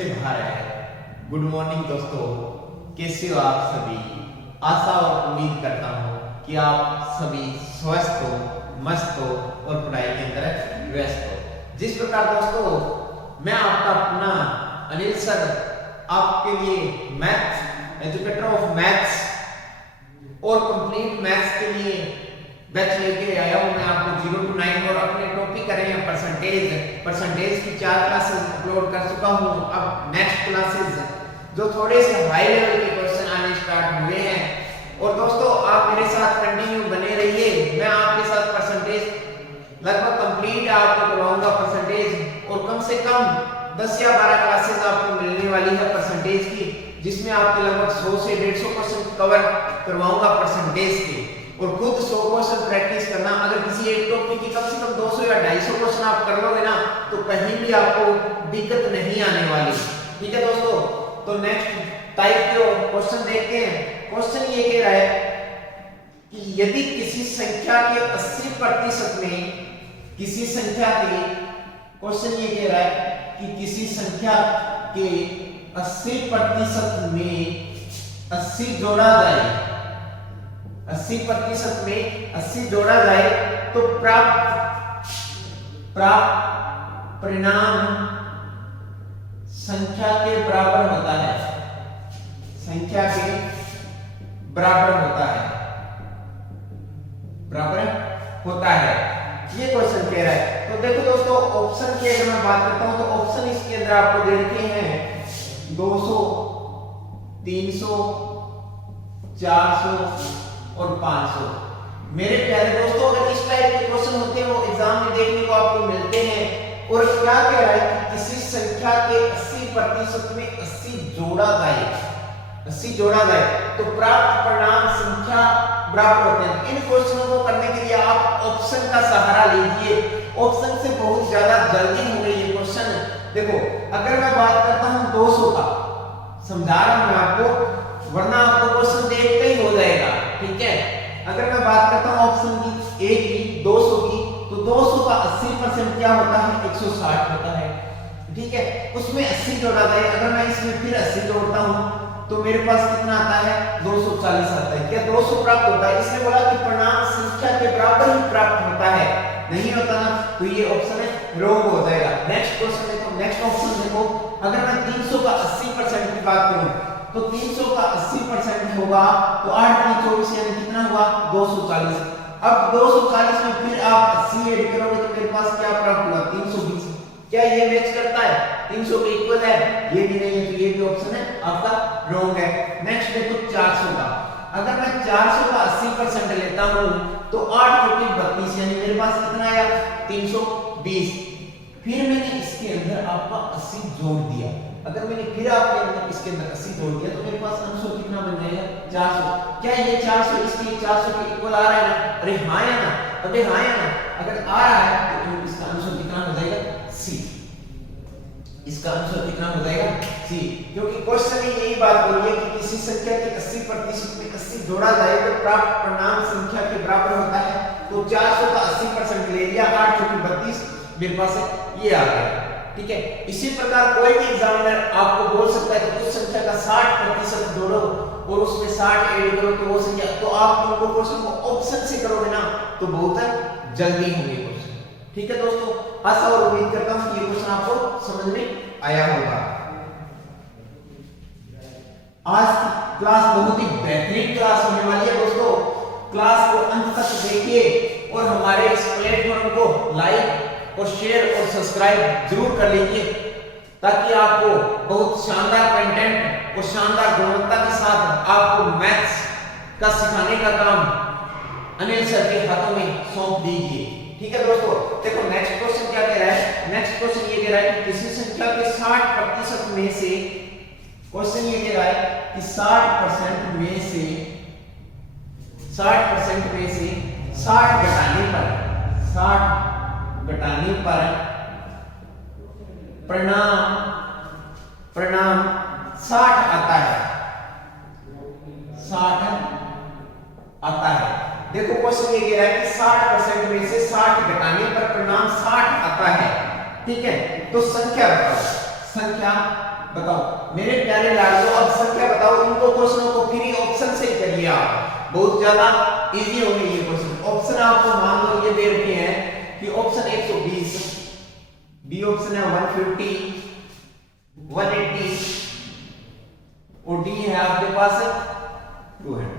से बाहर है। गुड मॉर्निंग दोस्तों, कैसे हो आप सभी। आशा और उम्मीद करता हूँ कि आप सभी स्वस्थ हो, मस्त हो और पढ़ाई के अंदर व्यस्त हो। जिस प्रकार दोस्तों मैं आपका अपना अनिल सर आपके लिए मैथ एजुकेटर ऑफ मैथ्स और कंप्लीट मैथ्स के लिए बैच लेके आया हूँ। मैं आपको 0 to 9 और अपने टॉपिक करेंगे परसेंटेज की 4 क्लासेस अपलोड कर चुका हूँ। अब नेक्स्ट क्लासेस जो थोड़े से हाई लेवल के क्वेश्चन आने स्टार्ट हुए हैं। और दोस्तों आप मेरे साथ कंटिन्यू बने रहिए। मैं आपके साथ परसेंटेज लगभग कंप्लीट आपको करवाऊंगा परसेंटेज, और कम से कम 10 या 12 क्लासेस आपको मिलने वाली है परसेंटेज की, जिसमें आपके लगभग 100 से 150 क्वेश्चन कवर करवाऊंगा परसेंटेज के। और खुद 100 क्वेश्चन प्रैक्टिस करना। अगर किसी एक टॉपिक की कम से कम 200 या 250 क्वेश्चन आप कर लोगे ना, तो कहीं भी आपको दिक्कत नहीं आने वाली। ठीक है दोस्तों, तो नेक्स्ट टाइप के क्वेश्चन देखते हैं। क्वेश्चन ये कह रहा है कि यदि किसी संख्या के 80% में किसी संख्या के क्वेश्चन ये कह रहा है कि किसी संख्या के 80% में 80 जोड़ा जाए, 80% में 80 जोड़ा जाए तो प्राप्त परिणाम संख्या के बराबर होता है। संख्या के बराबर होता है, बराबर होता है, ये क्वेश्चन कह रहा है। तो देखो दोस्तों, ऑप्शन की अगर मैं बात करता हूं तो ऑप्शन इसके अंदर आपको दे रखे हैं 200, 300, 400 और 500। मेरे प्यारे दोस्तों, अगर इस टाइप के क्वेश्चन होते हैं वो एग्जाम में देखने को आपको मिलते हैं। और क्या कह रहा है कि किसी संख्या के 80% में 80 जोड़ा जाए, 80 जोड़ा जाए तो प्राप्त परिणाम संख्या बराबर होते हैं। इन क्वेश्चनों को करने के लिए आप ऑप्शन का सहारा लीजिए। ऑप्शन से बहुत ज्यादा जल्दी होंगे ये क्वेश्चन। देखो, अगर मैं बात करता हूं 200 का, समझा रहा हूं मैं आपको, वरना आपको क्वेश्चन देखते ही हो जाएगा। ठीक है, अगर मैं बात करता हूं ऑप्शन की ए की 200 की, तो 200 का 80% क्या होता है, 160 होता है। ठीक है, उसमें 80 जोड़ा जाए। अगर मैं इसमें फिर 80 जोड़ता हूं तो मेरे पास कितना आता है, 240 आता है। क्या 200 प्राप्त होता है? इसने बोला कि परिणाम संख्या के बराबर ही प्राप्त होता है, नहीं होता ना, तो ये ऑप्शन है रॉन्ग हो जाएगा। नेक्स्ट क्वेश्चन देखो, नेक्स्ट ऑप्शन देखो, अगर मैं 300 का 80% की बात करूं तो 300 का 80% होगा तो 8 × 24 यानी कितना हुआ, 240। अब 240 में फिर आप 80 ऐड करोगे तो मेरे पास क्या प्राप्त हुआ, 320। क्या ये मैच करता है, 300 के इक्वल है? ये भी नहीं है, तो ये भी ऑप्शन है आपका रॉन्ग है। नेक्स्ट देखो 400 का, अगर मैं 400 का 80% लेता हूं तो 8 × 32 यानी मेरे पास कितना आया, 320। फिर मैंने इसके अंदर आपका 80 जोड़ दिया। अगर मैंने फिर आपके अंदर इसके अंदर 80 जोड़ दिया तो मेरे पास आंसर कितना बन जाएगा, 400। क्या ये 400 इसके 400 के इक्वल आ रहा है ना? अरे हाँ या ना, अबे हाँ या ना। अगर आ रहा है तो इसका आंसर कितना हो जाएगा, सी। इसका आंसर कितना हो जाएगा, सी। क्योंकि क्वेश्चन में यही बात बोली है कि किसी संख्या के 80% में 80 जोड़ा जाए तो प्राप्त परिणाम संख्या के बराबर होता है। तो 400 का 80% ले लिया, 8 × 32 मेरे पास है, ये आ गया। ठीक है, इसी प्रकार कोई भी एग्जामिनर आपको बोल सकता है कि उस संख्या का 60% जोड़ो और उसमें 60 ऐड करो तो वो संख्या, तो आप उनको क्वेश्चन को ऑप्शन से करोगे ना तो बहुत जल्दी होंगे क्वेश्चन। ठीक है दोस्तों, आशा और उम्मीद करता हूं कि ये क्वेश्चन आपको समझ में आया होगा। आज की क्लास बहुत ही बेहतरीन क्लास होने वाली है दोस्तों। क्लास को अंत तक देखिए और हमारे इस प्लेटफॉर्म को लाइक और शेयर और सब्सक्राइब जरूर कर लीजिए, ताकि आपको बहुत शानदार कंटेंट और शानदार गुणवत्ता के साथ आपको मैथ्स का सिखाने का काम अनिल सर के हाथों में सौंप दीजिए। ठीक है दोस्तों, देखो नेक्स्ट क्वेश्चन क्या कह रहा है। नेक्स्ट क्वेश्चन ये कह रहा है कि किसी संख्या के 60% में से, क्वेश्चन ये कह रहा है कि 60% में से 60 घटाने पर, 60 घटाने पर परिणाम 60 आता है, 60 आता है। देखो क्वेश्चन ये कह रहा है कि 60% में से 60 घटाने पर परिणाम 60 आता है। ठीक है, तो संख्या बताओ, संख्या बताओ मेरे प्यारे लाडलो, अब संख्या बताओ। इनको क्वेश्चनों को फ्री ऑप्शन से करिए आप, बहुत ज्यादा इजी हो गई ये क्वेश्चन। ऑप्शन आपको मान लो ये दे रखे हैं कि ऑप्शन 120, बी ऑप्शन है 150, 180 और डी है आपके पास 200।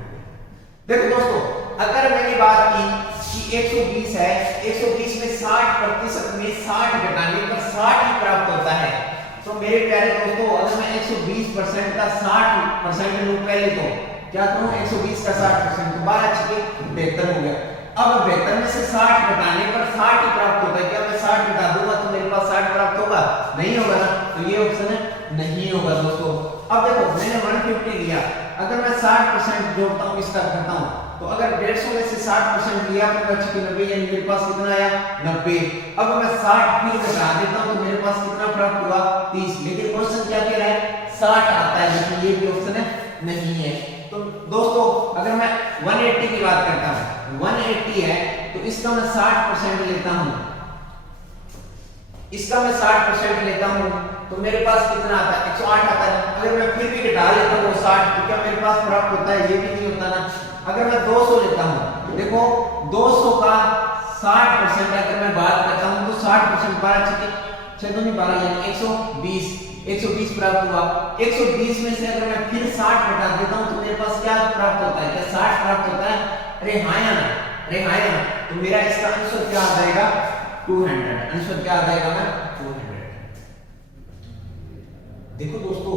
देखो दोस्तों, अगर मैंने बात की कि 120 है, 120 में 60% में 60 घटाने पर 60 ही प्राप्त होता है, तो मेरे प्यारे दोस्तों अगर मैं 120% का 60% लूं पहले, तो क्या करूं 120 का 60% तो 12 छिके 72 हो गया। अब 72 में से 60 घटाने पर 60 ही प्राप्त होता है। क्या मैं 60 घटा दूंगा तो मेरे पास 60 प्राप्त होगा? नहीं होगा ना, तो ये ऑप्शन है नहीं होगा दोस्तों। अब देखो मैंने 150 लिया, अगर मैं 60% जोड़ता हूं इसका करता हूं, तो अगर 150 में से 60% लिया तो 90, यानी मेरे पास कितना आया 90। अब मैं 60 फिर घटा देता हूं तो मेरे पास कितना प्राप्त हुआ 30। लेकिन क्वेश्चन क्या कह रहा है 60 आता है, लेकिन ये भी ऑप्शन है नहीं है। तो दोस्तों अगर मैं 180 की बात करता हूं, 180 है तो इसका मैं 60% लेता हूं, इसका मैं 60% लेता हूं तो मेरे पास कितना आता है 108 आता है। अगर मैं फिर भी घटा लेता हूं 60 तो क्या मेरे पास प्राप्त होता है? ये भी नहीं होता ना। अगर मैं 200 लेता हूं, देखो 200 का 60% अगर मैं बात करता हूं तो 60% 12 छिके 6 दूनी 12 यानी 120 प्राप्त हुआ। 120 में से अगर मैं फिर 60 घटा देता हूं तो मेरे पास क्या प्राप्त होता है? क्या 60 प्राप्त होता है? अरे हाँ या ना, अरे हाँ या ना। तो मेरा इसका आंसर क्या आ जाएगा 200। आंसर क्या आ जाएगा ना 200। देखो दोस्तों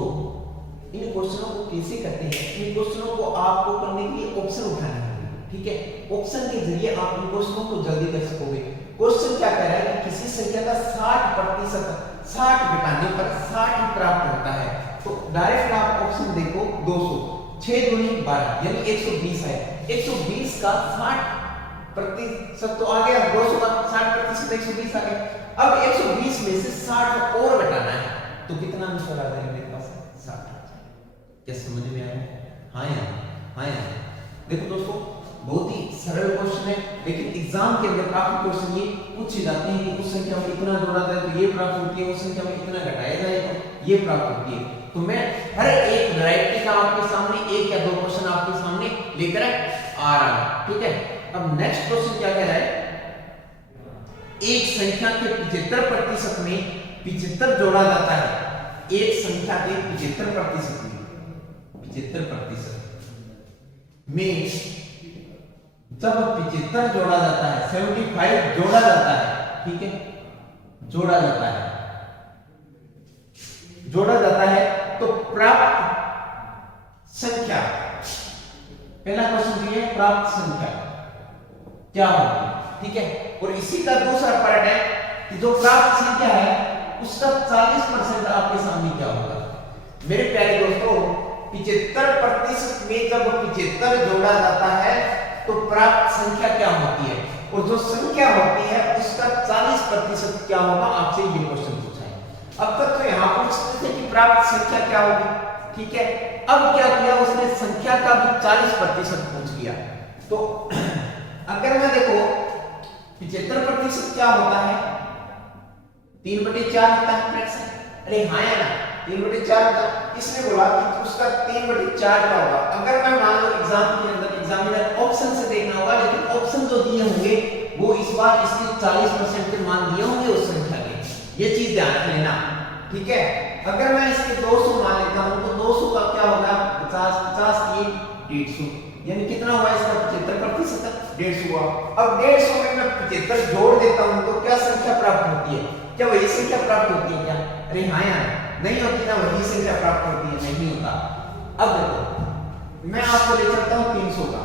इन क्वेश्चनों को कैसे करते हैं, इन क्वेश्चनों को आपको करने के लिए ऑप्शन उठाना है, ठीक है। ऑप्शन के जरिए आप इन क्वेश्चनों को जल्दी कर सकोगे। क्वेश्चन क्या कह रहा है कि किसी संख्या का 60% 60 घटाने पर 60 ही प्राप्त होता है, तो डायरेक्ट आप ऑप्शन देखो 200, 6 दूनी 12 यानी 120 है। 120 का 60% तो आ गया, 200 का 60% 120 आ गया। अब 120 में से 60 और घटाना है तो कितना आंसर आ जाएगा मेरे पास 60। क्या समझ में आया? हाँ या हाँ या? देखो दोस्तों बहुत ही सरल क्वेश्चन है, लेकिन एग्जाम के अंदर काफी क्वेश्चन ये पूछे जाते हैं कि उस संख्या में इतना जोड़ा जाए तो ये प्राप्त होती है, उस संख्या में इतना घटाया जाए तो ये प्राप्त होती है। तो मैं हर एक वैरायटी का आपके सामने एक या दो क्वेश्चन आपके सामने लेकर आ रहा हूं, ठीक है। अब नेक्स्ट क्वेश्चन क्या कह रहा है, एक संख्या के 75% में 75 जोड़ा जाता है। एक संख्या के 75% में 75% में जब 75 जोड़ा जाता है, 75 जोड़ा जाता है, ठीक है, जोड़ा जाता है, जोड़ा जाता है तो प्राप्त संख्या, पहला क्वेश्चन ये प्राप्त संख्या क्या होगी, ठीक है। और इसी का दूसरा पार्ट है कि जो प्राप्त संख्या है उसका 40% आपके सामने क्या होगा। मेरे प्यारे दोस्तों 75% में जब 75 जोड़ा जाता है तो प्राप्त संख्या क्या होती है, और जो संख्या होती है उसका 40% क्या होगा, आपसे ये क्वेश्चन पूछा है। अब तक तो यहां पूछते थे कि प्राप्त संख्या क्या होगी, ठीक है। अब क्या किया उसने, संख्या का भी 40% पूछ लिया। तो अगर मैं देखो 75% क्या होता है 3/4 होता है फ्रैक्शन। अरे हाँ या ना 3/4 होता है। इसने बोला कि उसका 3/4 का होगा। अगर मैं मान लो एग्जाम के अंदर एग्जामिनर ऑप्शन से देखना होगा, लेकिन ऑप्शन जो दिए होंगे वो इस बार इसके 40% के मान दिए होंगे उस संख्या के, ये चीज ध्यान रख लेना, ठीक है। अगर मैं इसके 200 मान लेता हूं तो 200 का क्या होगा 50 50 की 150 यानी कितना हुआ इसका 75% 150 हुआ। अब 150 में मैं 75 जोड़ देता हूं तो क्या संख्या प्राप्त होती है, क्या वही संख्या प्राप्त होती है क्या? अरे हाँ यार नहीं होती ना, वही संख्या प्राप्त होती है, नहीं होता। अब देखो मैं आपको ले सकता हूं 300 का।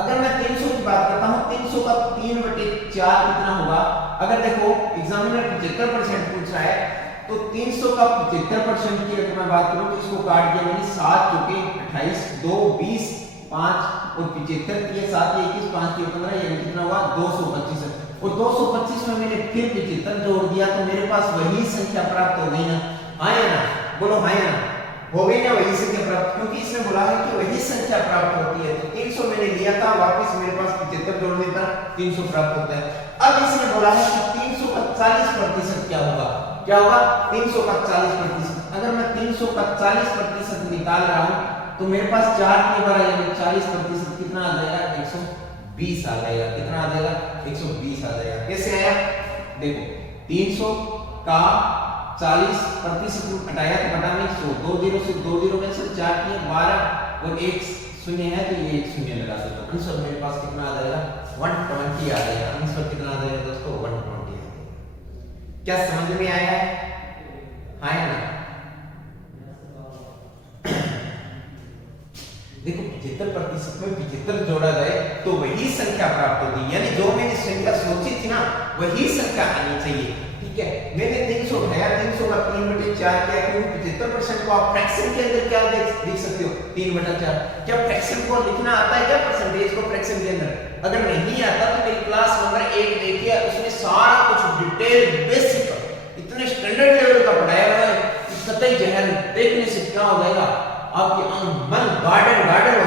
अगर मैं 300 की बात करता हूं 300 का 3/4 कितना होगा। अगर देखो एग्जामिनर 75% पूछ रहा है तो 300 का 75% की अगर मैं बात करूं तो इसको काट दिया मैंने 7 चौके 28 2 20 5 और 75 किए 7 21 5 15 यानी कितना हुआ 225। और 225 में मैंने फिर 75 जोड़ दिया तो मेरे पास वही संख्या प्राप्त हो गई ना, हाँ या ना, बोलो हाँ या ना, हो गई ना वही संख्या प्राप्त, क्योंकि इसने बोला है कि वही संख्या प्राप्त होती है। तो 300 मैंने लिया था, वापस मेरे पास 75 जोड़ देता 300 प्राप्त होता है। अब इसने बोला है कि 300 का 40% क्या होगा, क्या होगा 300 का 40%। अगर मैं 300 का 40% निकाल रहा हूं तो मेरे पास 4 के बराबर यानी 40% कितना आ जाएगा 120 आ जाएगा। कितना आ जाएगा 120 आ जाएगा। कैसे आया देखो 300 का 40% हटाया तो बटा में 100 दो जीरो से दो जीरो में से 4 के 12 और एक शून्य है तो ये एक शून्य लगा दो तो आंसर मेरे पास कितना आ जाएगा 120 आ जाएगा। आंसर कितना आ जाएगा दोस्तों 120 आ जाएगा। क्या समझ में आया है? हाँ या ना? देखो 75% में 75 जोड़ा जाए तो वही संख्या प्राप्त होगी, यानी जो मैंने संख्या सोची थी ना वही संख्या आनी चाहिए। ठीक है, मैंने 300 उठाया, 300 का 3/4 किया, क्योंकि 75% को आप फ्रैक्शन के अंदर क्या देख सकते हो 3/4। क्या फ्रैक्शन को लिखना आता है क्या परसेंटेज को फ्रैक्शन के अंदर? अगर नहीं आता तो मेरी क्लास नंबर 1 देखिए, उसमें सारा कुछ डिटेल बेसिक इतने स्टैंडर्ड लेवल का पढ़ाया हुआ है कि कतई जहर देखने से क्या हो जाएगा आपके मन गार्डन हो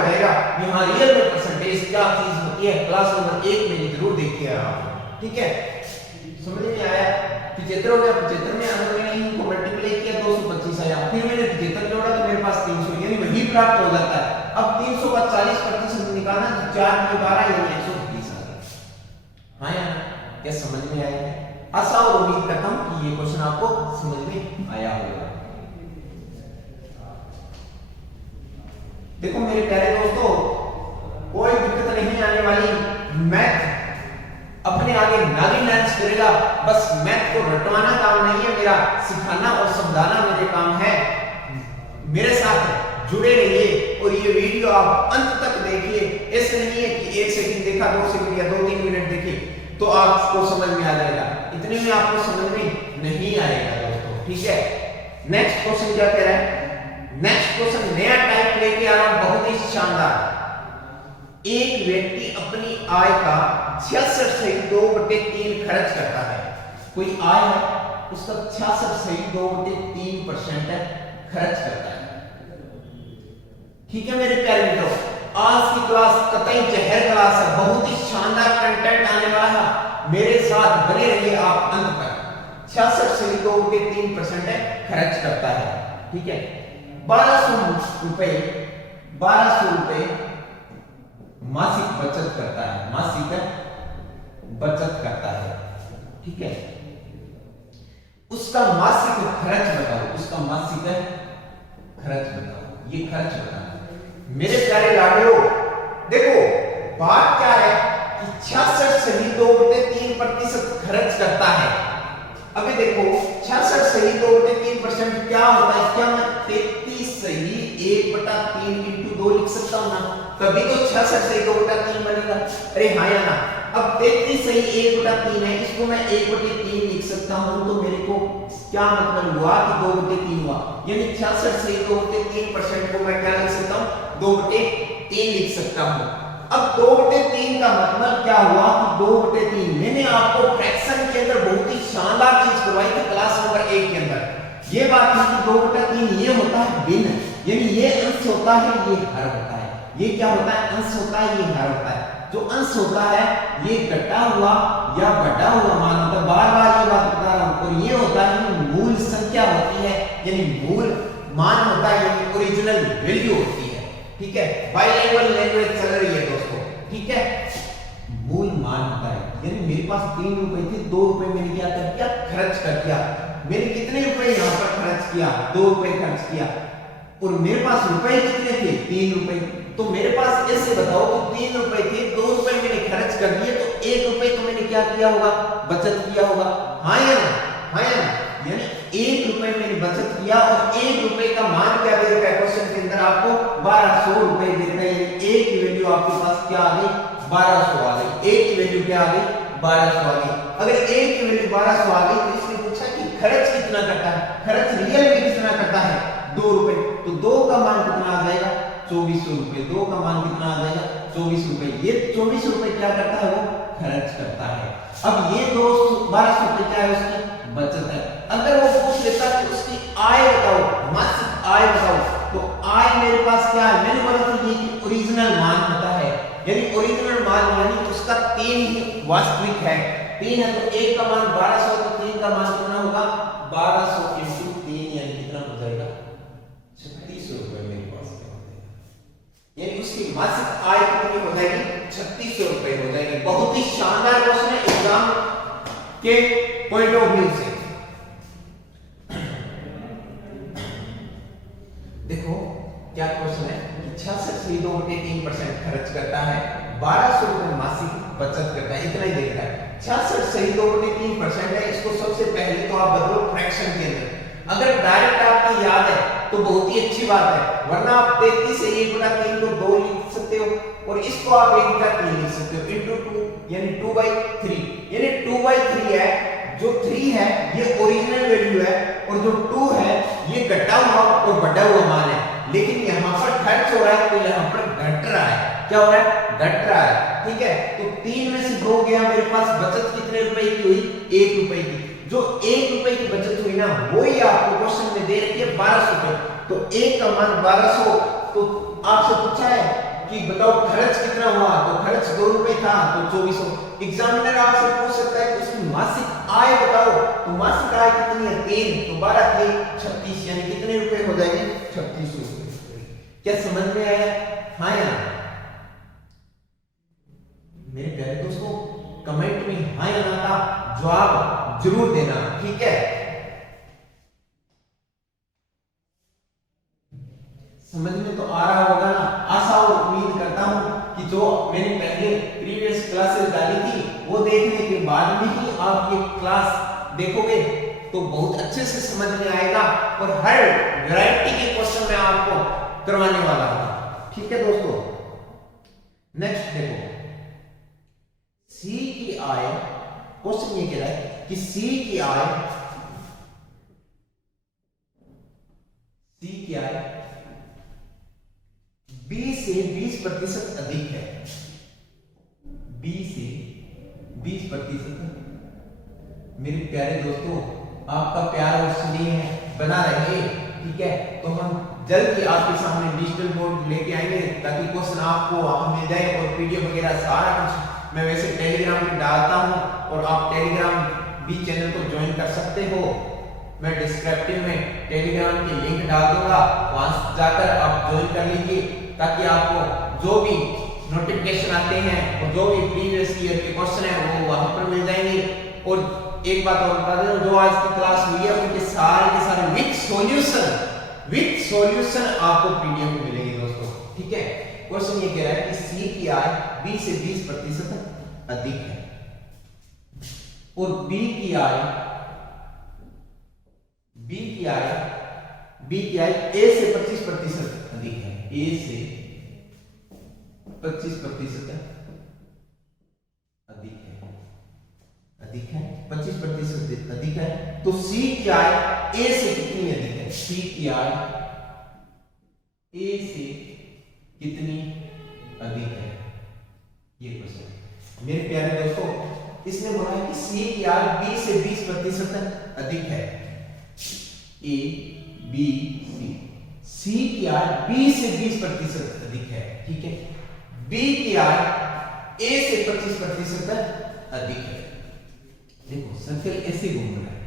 जाएगा। यहाँ रियल में परसेंटेज क्या चीज होती है क्लास नंबर 1 में जरूर देखिए आप। ठीक है, समझ में आया? 75 हो गया, 75 में अगर मैंने इनको मल्टीप्लाई किया 225 आया, फिर मैंने 75 जोड़ा तो मेरे पास 300 यानी वही प्राप्त हो जाता है। अब 300 का 40% निकालना तो 4 में 12 यानी 120 आ गया। हाँ यार, क्या समझ में आया? आशा और उम्मीद करता हूं कि ये क्वेश्चन आपको समझ में आया होगा। देखो मेरे प्यारे दोस्तों, कोई दिक्कत नहीं आने वाली। मैथ अपने आगे नागिन डांस करेगा, बस मैथ को रटवाना काम नहीं है मेरा, सिखाना और समझाना मेरे काम है। मेरे साथ जुड़े रहिए और ये वीडियो आप अंत तक देखिए। ऐसे नहीं है कि 1 सेकंड देखा, 2 सेकंड या 2-3 मिनट देखिए तो आपको समझ में आ जाएगा, इतने में आपको समझ में नहीं आएगा दोस्तों। ठीक है, नेक्स्ट क्वेश्चन क्या कह रहा है? नेक्स्ट क्वेश्चन नया टाइप लेके आ रहा हूं, बहुत ही शानदार। एक व्यक्ति अपनी आय का 66.2/3 खर्च करता है। कोई आय है, उसका 66.2/3% खर्च करता है। ठीक है मेरे प्यारे मित्रों, आज की क्लास कतई जहर क्लास है, बहुत ही शानदार कंटेंट आने वाला है। मेरे साथ बने रहिए आप अंत तक। 66.2/3% खर्च करता है। ठीक है, 1200 रुपए मासिक बचत करता है, मासिक बचत करता है। ठीक है, उसका मासिक खर्च बताओ, उसका मासिक खर्च बताओ, ये खर्च बताओ। मेरे प्यारे लाडलो, देखो बात क्या है कि 66.2/3% खर्च करता है। अभी देखो 66.2/3% क्या होता है? क्या मैं 33 सही 1/3 into 2 लिख सकता हूं ना? तभी तो 66.2/3 बनेगा। अरे हाँ या ना? अब 33 सही 1/3 है, इसको मैं 1/3 लिख सकता हूं, तो मेरे को क्या मतलब हुआ कि 2/3 हुआ, यानी 66.2/3% को मैं क्या लिख सकता हूं? 2/3 लिख सकता हूं। अब 2/3 का मतलब क्या हुआ कि 2/3 मैंने आपको फ्रैक्शन के अंदर बहुत ही शानदार चीज करवाई थी क्लास नंबर 1 के अंदर। ये बात थी कि 2/3 ये होता है भिन्न, यानी ये अंश होता है, ये हर होता है। ये क्या होता है? अंश होता है, ये हर होता है। जो अंश होता है ये घटा हुआ या बढ़ा हुआ मान होता है, बार-बार ये बात बता रहा हूं। और ये होता है मूल संख्या होती है, यानी मूल मान होता है, यानी ओरिजिनल वैल्यू होती है। ठीक है, बाइलिंगुअल लैंग्वेज चल रही है दोस्तों। ठीक है, मूल मान होता है, यानी मेरे पास 3 रुपए थे, 2 रुपए मैंने क्या कर दिया? खर्च कर दिया। मैंने कितने रुपए यहाँ पर खर्च किया? 2 रुपए खर्च किया। और मेरे पास रुपए कितने थे? 3 रुपए। तो मेरे पास ऐसे बताओ कि 3 रुपए थे, 2 रुपए मैंने खर्च कर दिए, तो 1 रुपए तो मैंने क्या किया होगा? बचत किया होगा। हाँ या ना? हाँ या ना? यानी 1 रुपए मैंने बचत किया और 1 रुपए का मान क्या दे रखा है क्वेश्चन के अंदर? आपको 1200 रुपए दे रखा है, यानी एक की वैल्यू आपके पास क्या आ गई? 1200 आ गई। एक की वैल्यू क्या आ गई? 1200 आ गई। अगर एक की वैल्यू 1200 आ गई तो इसने पूछा कि खर्च कितना करता है? खर्च रियल में कितना करता है? 2 रुपए। तो 2 का मान कितना आ जाएगा? 2400 रुपए। 2 का मान कितना आ जाएगा? 24 रुपए। ये 24 रुपए क्या करता है? वो खर्च करता है। अब ये 1200 रुपए क्या है? उसकी बचत है। अगर वो पूछ लेता कि उसकी आय बताओ, मासिक आय बताओ, तो आय मेरे पास क्या है? मैंने बोला था ये कि ओरिजिनल मान होता है, यानी ओरिजिनल मान यानी उसका 3 ही वास्तविक है। 3 है तो 1 का मान 1200, तो 3 का मान कितना होगा? 1200 into 3 यानी कितना हो जाएगा? मासिक आय कितनी हो जाएगी? 3600 रुपए हो जाएगी। बहुत ही शानदार क्वेश्चन है एग्जाम के पॉइंट ऑफ व्यू से। देखो क्या क्वेश्चन है, 66.3% खर्च करता है, 1200 रुपए मासिक बचत करता है, इतना ही देता है। 66.3% है, इसको सबसे पहले तो आप बदलो फ्रैक्शन के अंदर। अगर डायरेक्ट आपको याद है तो बहुत ही अच्छी बात है, वरना आप 33 से 1/3 को 2 लिख सकते हो और इसको आप 1/3 लिख सकते हो इनटू 2 यानी 2/3 यानी 2/3 है। जो 3 है ये ओरिजिनल वैल्यू है और जो 2 है ये घटा हुआ और बढ़ा हुआ मान है, लेकिन यहाँ पर खर्च हो रहा है तो यहाँ पर घट रहा है। क्या हो रहा है? घट रहा है। ठीक है, तो 3 में से 2 गया, मेरे पास बचत कितने रुपए की हुई? 1 रुपए की। जो 1 रुपए की बचत हुई ना, वही आपको क्वेश्चन में दे रखी है 1200 रुपए। तो 1 का मान 1200, तो आपसे पूछा है कि बताओ खर्च कितना हुआ, तो खर्च 2 रुपए था तो 2400। एग्जामिनर आपसे पूछ सकता है कि उसकी मासिक आय बताओ, तो मासिक आय कितनी है? 3, तो 12 3 36 यानी कितने रुपए हो जाएंगे? 3600 रुपए। क्या समझ में आया? हाँ या ना? मेरे प्यारे दोस्तों कमेंट में हाँ या ना का जवाब जरूर देना, ठीक है? समझ में तो आ रहा होगा ना? आशा और उम्मीद करता हूं कि जो मैंने पहले प्रीवियस क्लासेस डाली थी वो देखने के बाद में ही आप ये क्लास देखोगे तो बहुत अच्छे से समझ में आएगा और हर वैरायटी के क्वेश्चन मैं आपको करवाने वाला हूं, ठीक है दोस्तों? नेक्स्ट देखो, सी की आय, क्वेश्चन ये कह रहा है कि सी की आय बी से 20% अधिक है। बी से 20%। मेरे प्यारे दोस्तों आपका प्यार और स्नेह बना रहे, ठीक है? तो हम जल्द ही आपके सामने डिजिटल बोर्ड लेके आएंगे ताकि क्वेश्चन आपको वहां मिल जाए और पीडीएफ वगैरह सारा कुछ मैं वैसे टेलीग्राम पे डालता हूं और आप टेलीग्राम भी चैनल को ज्वाइन कर सकते हो। मैं डिस्क्रिप्टिव में टेलीग्राम की लिंक डाल दूंगा, वहां जाकर आप ज्वाइन कर लीजिए ताकि आपको जो भी नोटिफिकेशन आते हैं और जो भी प्रीवियस ईयर के क्वेश्चन है वो वहां पर मिल जाएंगे। और एक बात और बता दें, जो आज की क्लास हुई है उनके सारे के सारे विद सॉल्यूशन आपको पीडीएफ में मिलेंगे दोस्तों, ठीक है? क्वेश्चन ये कह रहा है कि सी की आय बी से 20% अधिक है और बी की आय ए से 25% अधिक है। ए से 25% अधिक है 25% अधिक है। तो सी की आय ए से कितनी अधिक है? सी की आय ए से कितनी अधिक है, ये क्वेश्चन। मेरे प्यारे दोस्तों इसने बोला है कि सी की आय बी से 20% अधिक है। ए बी सी की आय बी से 20% अधिक है, ठीक है? बी की आय ए से 25% अधिक है। देखो सर्कल ऐसे घूम रहा है,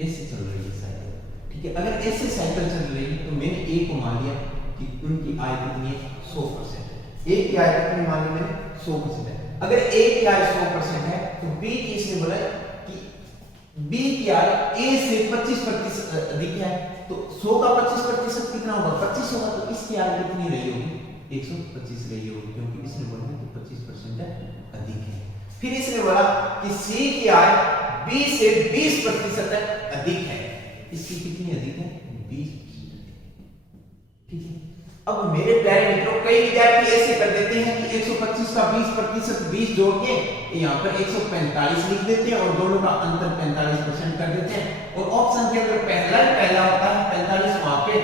ऐसे चल रही है साइकिल, ठीक है? अगर ऐसे साइकिल चल रही है तो मैंने ए को मान लिया कि उनकी आय कितनी है? 100% है। ए की आय कितनी मान ली मैंने? 100% है। अगर ए की आय 100% है तो बी की इसने बोला कि बी की आय ए से 25% अधिक है, तो 100 का 25% कितना होगा? 25 होगा। तो इसकी आय कितनी रही होगी? 125 रही होगी, क्योंकि इसने बोला कि 25% अधिक है। फिर इसने बोला कि सी की आय बी से 20% अधिक है। इसकी कितनी अधिक है? 20%, ठीक है? अब मेरे प्यारे मित्रों कई विद्यार्थी ऐसे कर देते हैं कि 125 का 20% 20 जोड़ के यहाँ पर 145 लिख देते हैं और दोनों का अंतर 45% कर देते हैं और ऑप्शन के अंदर पहला होता है 45, वहां पे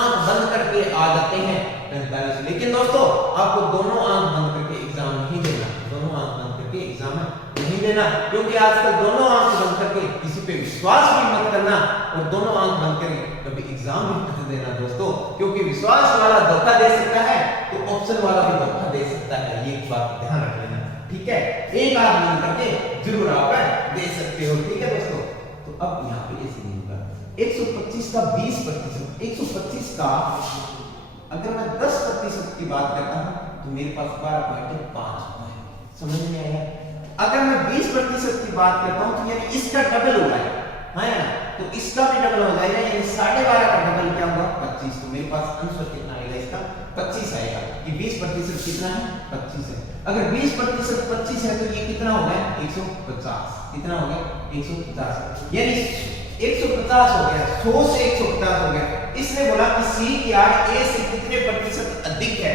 आंख बंद करके आ जाते हैं 45। लेकिन दोस्तों आपको दोनों आंख बंद करके एग्जाम नहीं देना, दोनों आंख बंद करके एग्जाम नहीं देना, क्योंकि आजकल दोनों आंख बंद करके किसी पे विश्वास भी मत करना और दोनों आंख बंद करके कभी एग्जाम भी मत देना दोस्तों, क्योंकि विश्वास वाला धोखा दे सकता है तो ऑप्शन वाला भी धोखा दे सकता है। ये बात ध्यान रख लेना, ठीक है? एक आंख बंद करके जरूर आप दे सकते हो, ठीक है दोस्तों? तो अब यहाँ पे ऐसे नहीं होगा। 125 का 20%, 125 का अगर मैं 10% की बात करता हूं तो मेरे पास 12.5 पॉइंट। समझ में आया? अगर मैं 20% की बात करता हूं तो यानी इसका डबल होगा, है ना, तो इसका भी डबल हो जाएगा, यानी 12.5 का डबल क्या होगा 25। तो मेरे पास आंसर कितना आएगा इसका 25 आएगा। ये 20% कितना है 25 है। अगर 20% 25 है तो ये कितना हो गया 150। कितना हो गया 150, यानी 150 हो गया, 100 से 150 हो गया। इसने बोला कि सी की आर ए से कितने प्रतिशत अधिक है।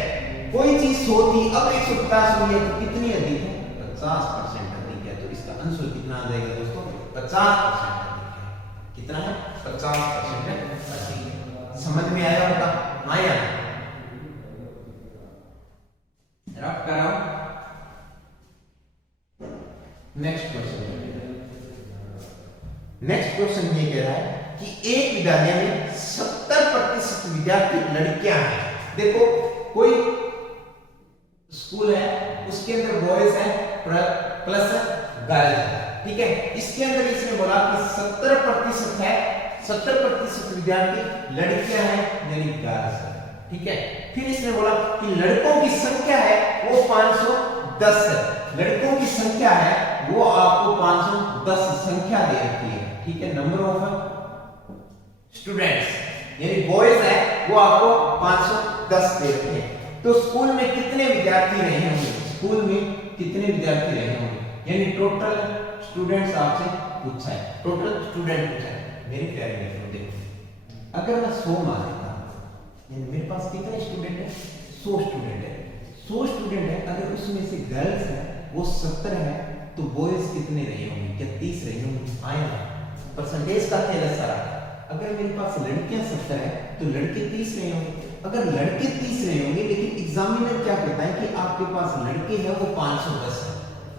कोई चीज 100 थी, अब 150 हुई है, तो कितनी अधिक है 50% अधिक है। तो इसका आंसर कितना आ जाएगा दोस्तों 50% अधिक है। कितना है 50% अधिक है। समझ में आया होगा? हाँ यार, रब कर रहा हूं। नेक्स्ट क्वेश्चन ये कह रहा है कि एक विद्यालय में 70% विद्यार्थी लड़कियां हैं। देखो कोई स्कूल है, उसके अंदर बॉयज है प्लस गर्ल्स है, ठीक है। इसके अंदर इसने बोला कि 70% है, 70% विद्यार्थी लड़कियां हैं यानी गर्ल्स है, ठीक है। फिर इसने बोला कि लड़कों की संख्या है वो 510 है। लड़कों की संख्या है वो आपको 510 संख्या दे रखी है, ठीक है। नंबर ऑफ स्टूडेंट्स यानी बॉयज है वो आपको 510 दे रखे हैं। तो स्कूल में कितने विद्यार्थी रहे होंगे, स्कूल में कितने विद्यार्थी रहे होंगे, यानी टोटल स्टूडेंट्स आपसे पूछा है, टोटल स्टूडेंट पूछा है। मेरे प्यारे मित्रों देखो, अगर मैं 100 मान लेता हूं यानी मेरे पास कितने स्टूडेंट है 100 स्टूडेंट है। 100 स्टूडेंट है, अगर उसमें से गर्ल्स है वो 70 है तो बॉयज कितने रहे होंगे, क्या 30 रहे होंगे? आया परसेंटेज का खेल है सारा। अगर मेरे पास लड़कियां 70 है तो लड़के 30 रहे होंगे। अगर लड़के 30 रहे होंगे, लेकिन एग्जामिनर क्या कहता है कि आपके पास लड़के हैं वो 510 है,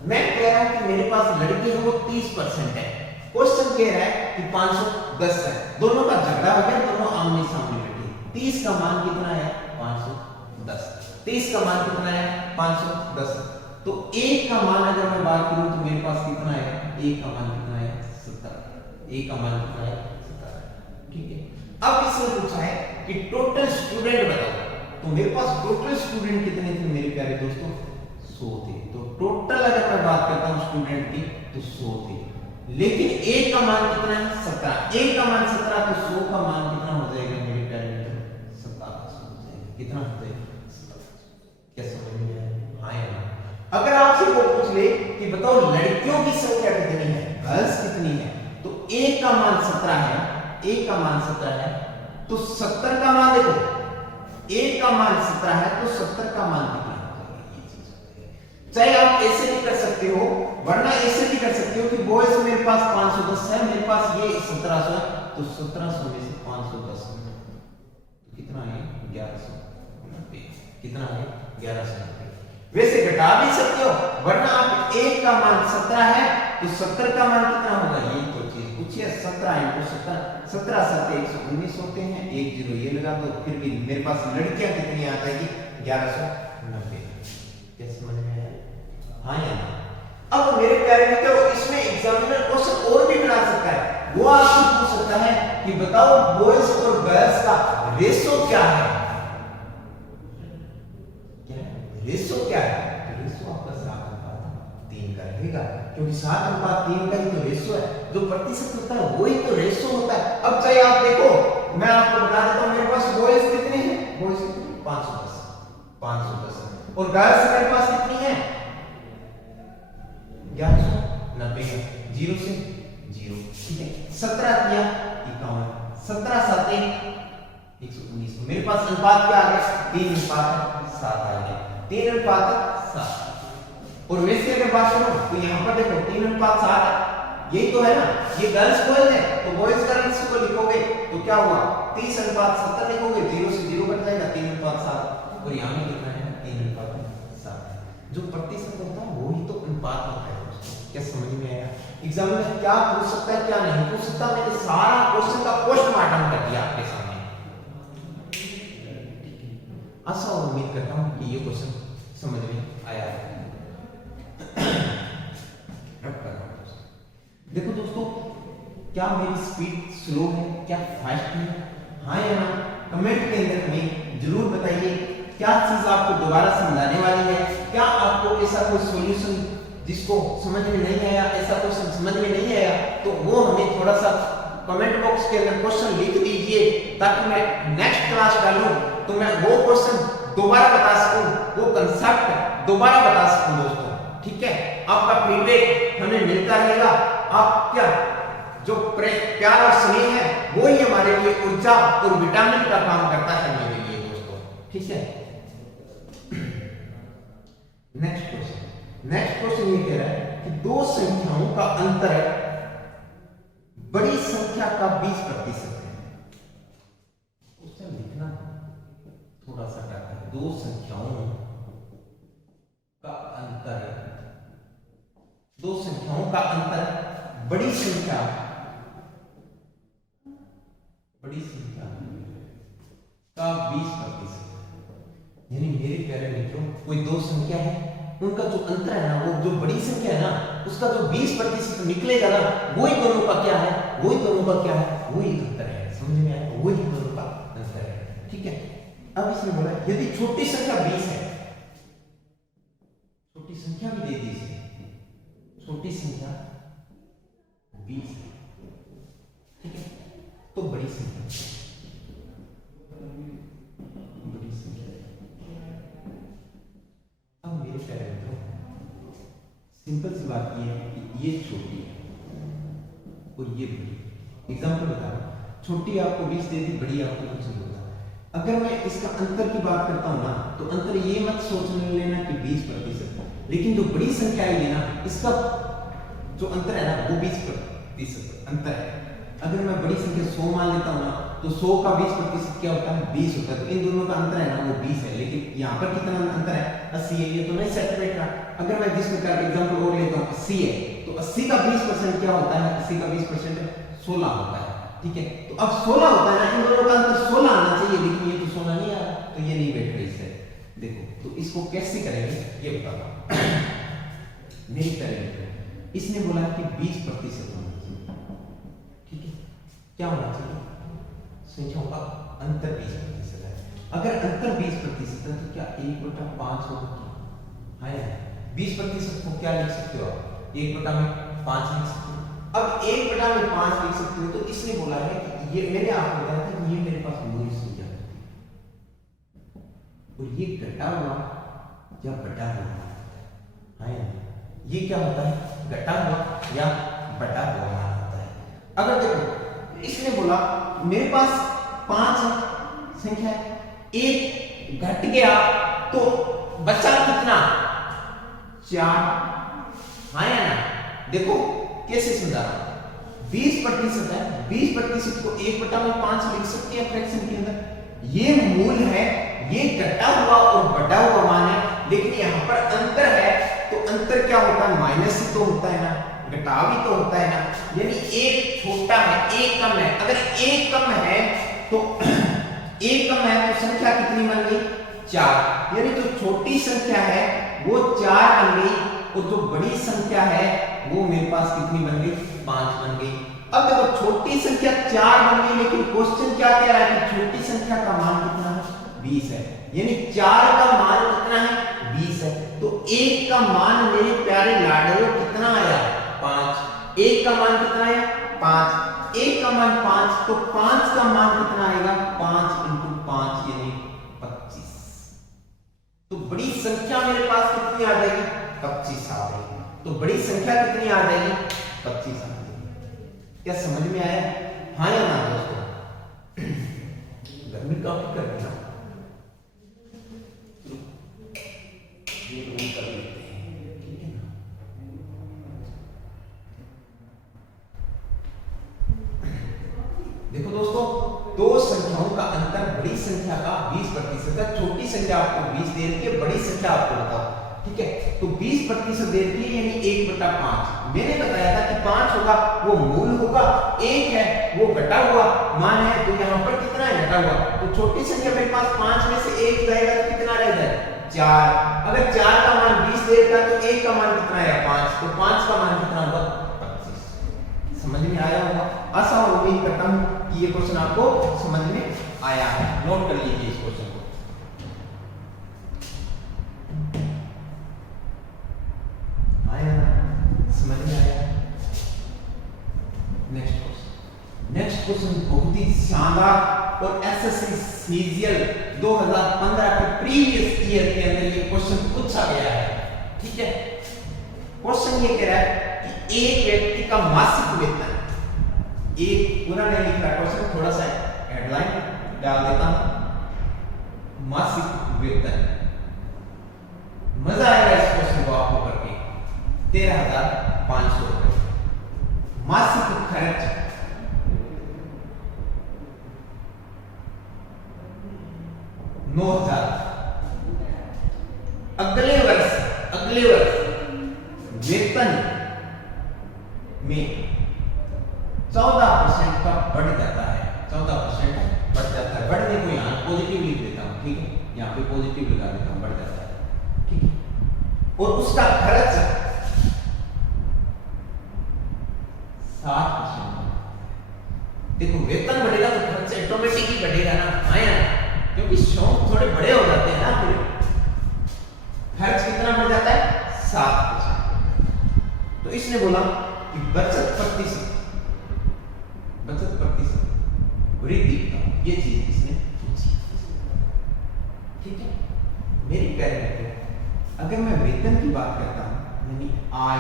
मैं कह रहा हूं कि मेरे पास लड़के हैं वो 30% है। क्वेश्चन कह रहा है कि 510 है, दोनों का झगड़ा हो गया, दोनों आमने सामने बैठे। 30 का मान कितना है 510, 30 का मान कितना है 510। तो एक का मान अगर मैं बात करूं तो मेरे पास कितना है, एक का मान कितना है 70, एक का मान कितना है 70, ठीक है। अब इसने पूछा है कि टोटल स्टूडेंट बताओ, तो मेरे पास टोटल स्टूडेंट कितने थे मेरे प्यारे दोस्तों 100 थे। तो टोटल अगर मैं बात करता हूं स्टूडेंट की तो 100 थे, लेकिन एक का मान कितना है 17, एक का मान 17, तो 100 का मान कितना हो जाएगा मेरे प्यारे मित्रों 17 हो जाएगा। कितना हो जाएगा 17। क्या समझ में आया? हाँ या ना? अगर आपसे वो पूछ ले कि बताओ लड़कियों की संख्या कितनी है, गर्ल्स कितनी है, तो एक का मान 17 है, एक का मान 17 है, तो 70 का मान देखो, एक का मान 17 है तो 70 का मान कितना होगा, ये चीज होगी। चाहे आप ऐसे भी कर सकते हो, वरना ऐसे भी कर सकते हो कि बॉयज मेरे पास 510 है, मेरे पास ये 1700 है, तो 1700 में से 510 तो कितना है 1190, कितना है 1190। वैसे घटा भी सकते हो, वरना आप एक का मान 17 है तो 70 का मान कितना होगा, ये तो चीज पूछिए। 17 × 17, 17 7 119 होते हैं, 1 0 ये लगा दो, फिर भी मेरे पास लड़कियां कितनी आ जाएगी 1190। क्या समझ में आया? हाँ या ना? अब मेरे प्यारे मित्रों, इसमें एग्जामिनर क्वेश्चन और भी बना सकता है। वो आपसे पूछ सकता है कि बताओ बॉयज और गर्ल्स का रेशो क्या है, रेशो क्या है? तो रेशो आपका 7:3 का रहेगा, क्योंकि 7:3 का ही तो रेशो है, जो प्रतिशत होता है वही तो रेशो होता है। अब चाहे आप देखो, मैं आपको बता देता हूं, मेरे पास बॉयज कितने हैं, बॉयज 510 और गर्ल्स मेरे पास कितनी है 1190 है, 0 से 0, ठीक है। 17 किया 51, 17 7 119, मेरे पास अनुपात क्या आ गया 3:7 आ गया, 3:7। और वैसे अगर बात करो तो यहाँ पर देखो 3:7 यही तो है ना, ये गर्ल्स बॉयज है, तो बॉयज का रेशियो को लिखोगे तो क्या हुआ 30:70 लिखोगे, 0 से 0 कट जाएगा 3:7, और यहाँ में कितना है 3:7। जो प्रतिशत होता है वही तो अनुपात होता है। क्या समझ में आया? एग्जामिनर क्या पूछ सकता है क्या नहीं पूछ सकता, मैंने सारा क्वेश्चन का पोस्टमार्टम कर दिया आपके सामने। आशा और उम्मीद करता हूं कि ये क्वेश्चन समझ में आया है। देखो दोस्तों, क्या मेरी स्पीड स्लो है, क्या फास्ट है, हाँ या ना? कमेंट के अंदर हमें जरूर बताइए क्या चीज आपको दोबारा समझाने वाली है, क्या आपको ऐसा कोई सॉल्यूशन जिसको समझ में नहीं आया, ऐसा क्वेश्चन समझ में नहीं आया, तो वो हमें थोड़ा सा कमेंट बॉक्स के अंदर क्वेश्चन लिख दीजिए ताकि मैं नेक्स्ट क्लास डालूं तो मैं वो क्वेश्चन दोबारा बता सकूं, वो कंसेप्ट दोबारा बता सकूं दोस्तों। ठीक है, आपका फीडबैक हमें मिलता रहेगा। आप क्या जो प्यार और स्नेह है वो ही हमारे लिए ऊर्जा और विटामिन का काम करता है मेरे लिए दोस्तों। ठीक है, नेक्स्ट क्वेश्चन ये कह रहा है कि दो संख्याओं का अंतर बड़ी संख्या का 20% है। क्वेश्चन लिखना थोड़ा सा टफ है। दो संख्याओं का अंतर बड़ी संख्या का 20%। यानी मेरे प्यारे मित्रों, कोई दो संख्या है, उनका जो अंतर है ना, वो जो बड़ी संख्या है ना, उसका जो 20% निकलेगा ना, वही दोनों का क्या है, वही अंतर है। समझ में आया? वही दोनों का अंतर है। ठीक है, अब इसमें बोला यदि छोटी संख्या 20 है, छोटी संख्या भी दे दी इसने, छोटी संख्या 20 है, ठीक है, तो बड़ी संख्या अब मेरे प्यारे मित्रों, सिंपल सी बात ये है कि ये छोटी है और ये बड़ी। एग्जांपल बता रहा हूं, छोटी आपको 20 दे दी, बड़ी आपको कुछ नहीं होता। अगर मैं इसका अंतर की बात करता हूं ना, तो अंतर ये मत सोच लेना कि 20%, लेकिन जो बड़ी संख्या है ना, इसका जो अंतर है ना, वो 20% अंतर है। अगर मैं बड़ी संख्या 100 मान लेता हूं ना, तो 100 का 20% क्या होता है, 20 होता है। तो इन दोनों का अंतर है ना, वो 20 है। लेकिन यहाँ पर कितना अंतर है, 80 है। ये तो नहीं सेट बैठ रहा। अगर मैं जिस प्रकार का एग्जांपल और लेता हूँ, 80 है, तो 80 का 20% क्या होता है, 80 का 20% 16 होता है। ठीक है, तो अब 16 होता है ना, इन दोनों का अंतर 16 आना चाहिए, लेकिन ये तो 16 नहीं आ रहा, तो ये नहीं बैठ रही है। देखो, तो इसको कैसे करेंगे ये बताता हूं। नहीं करेंगे, इसने बोला कि 20% होना चाहिए। ठीक है, क्या होना चाहिए, संख्याओं का अंतर 20% है। अगर अंतर 20% है तो क्या 1/5 होगा? हाँ, 20% को क्या लिख सकते हो आप, 1/5 लिख सकते हो। अब 1/5 लिख सकते हो, तो इसने बोला है कि ये मैंने आपको बताया था कि ये मेरे पास मूल संख्या है और ये घटा हुआ या बटा हुआ है। ये क्या होता है, घटा हुआ या बटा हुआ मान होता है। अगर देखो, इसने बोला मेरे पास 5 संख्या है, एक घट गया तो बचा कितना, 4। हाँ या ना? देखो कैसे समझा रहा हूं, 20% है, 20% को 1/5 लिख सकते हैं फ्रैक्शन के अंदर। ये मूल है, ये घटा हुआ और बढ़ा हुआ मान है, लेकिन यहां पर अंतर है, तो अंतर क्या होता है, माइनस ही तो होता है ना, घटाव ही तो होता है ना। यानी एक छोटा है, एक कम है। अगर एक कम है तो एक कम है तो संख्या कितनी बन गई, 4। यानी जो छोटी संख्या है वो 4 बन गई और जो बड़ी संख्या है वो मेरे पास कितनी बन गई, 5 बन गई। अब देखो, छोटी संख्या 4 बन गई, लेकिन क्वेश्चन क्या कह रहा है कि छोटी संख्या का मान कितना है, 20 है। यानी 4 का मान कितना है, 20 है। तो 1 का मान मेरे प्यारे लाडलो कितना आया, 5। 1 का मान कितना आया, 5। 1 का मान 5, तो 5 का मान कितना आएगा, 5 × 5 यानी 25। तो बड़ी संख्या मेरे पास कितनी आ जाएगी, 25 आ जाएगी। तो बड़ी संख्या कितनी आ जाएगी, 25 आ जाएगी। क्या समझ में आया? हाँ या ना दोस्तों? गर्मी काफी कर रही है, ये तो कर लेते हैं, ठीक है ना। देखो दोस्तों, दो संख्याओं का अंतर बड़ी संख्या का 20% है। छोटी संख्या आपको 20 दे रही है, बड़ी संख्या आपको बताओ, ठीक है। तो 20% दे रही है, यानी 1/5। मैंने बताया था कि 5 होगा वो मूल होगा, 1 है वो घटा हुआ मान है, तो यहाँ पर कितना है, घटा हुआ। तो छोटी संख्या मेरे पास 5 में से 1 जाएगा तो कितना रह जाएगा, 4। अगर 4 का मान 20 देगा तो 1 का मान कितना है, 5। तो 5 का मान कितना होगा, 25। समझ में आया होगा? आशा और उम्मीद करता हूं कि ये क्वेश्चन आपको समझ में आया है। नोट कर लीजिए इस क्वेश्चन को। आया ना, समझ में आया? नेक्स्ट क्वेश्चन बहुत ही शानदार और एसएससी सीजीएल 2015 के प्रीवियस ईयर के अंदर ये क्वेश्चन पूछा गया है। ठीक है, क्वेश्चन ये कह रहा है कि एक व्यक्ति का मासिक वेतन, एक पूरा नहीं लिख रहा क्वेश्चन, थोड़ा सा हेडलाइन डाल देता हूं, मासिक वेतन। मजा आएगा इस क्वेश्चन को आपको करके। 13,500 रुपए मासिक खर्च, अगले वर्ष वेतन में 14% का बढ़ जाता है, 14% बढ़ जाता है। बढ़ने को यहाँ पॉजिटिव लिख देता हूँ, ठीक है, यहाँ पे पॉजिटिव लगा देता हूँ, बढ़ जाता है, ठीक है। और उसका खर्च 7%। देखो वेतन बढ़ेगा तो खर्च ऑटोमेटिक ही बढ़ेगा ना, आया ना, क्योंकि शौक थोड़े बड़े हो जाते हैं ना, फिर खर्च कितना बढ़ जाता है? 7%। तो इसने बोला कि बचत प्रतिशत वृद्धि का, ये चीज इसने पूछी। ठीक है, मेरी प्यारे मित्रों, अगर मैं वेतन की बात करता हूं, यानी आय,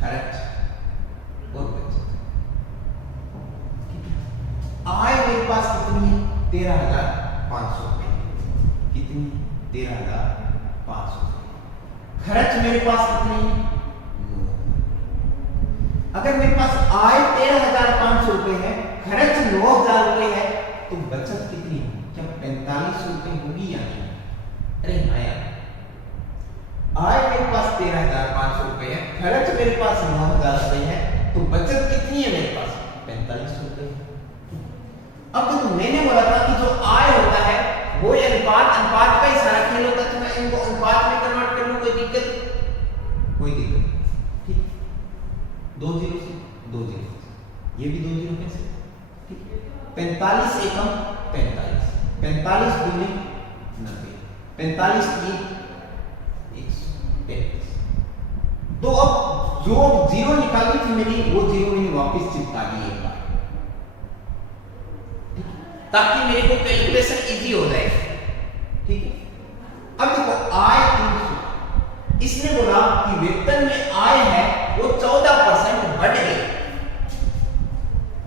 खर्च और बचत, आय मेरे पास कितनी है? 13,500 रुपए। कितनी? 13,500। खर्च मेरे पास कितनी है? अगर मेरे पास आय 13,500 रुपए है, खर्च 9,000 रुपए है, तो बचत कितनी है? क्या 4500 रुपए होगी या नहीं? अरे हाँ यार, आय मेरे पास 13,500 रुपए है, खर्च मेरे पास 9,000 रुपए है, तो बचत कितनी है मेरे पास? 4500 रुपए है। अब देखो मैंने बोला था कि जो आय होता है वो अनुपात का ही सारा खेल होता है, तो मैं इनको अनुपात में कन्वर्ट कर लूं, कोई दिक्कत, ठीक। 2 जीरो से 2 जीरो, ये भी 2 जीरो कैसे, ठीक। 45 एकम 45, 45 दूनी 90, 45 की 133। तो अब जो जीरो निकाली थी मेरी, वो जीरो मैंने वापस चिपका दी एक बार, ताकि मेरे को कैलकुलेशन इजी हो जाए। ठीक है, अब देखो आय 300, इसने बोला कि वेतन में आय है वो 14% बढ़ गई।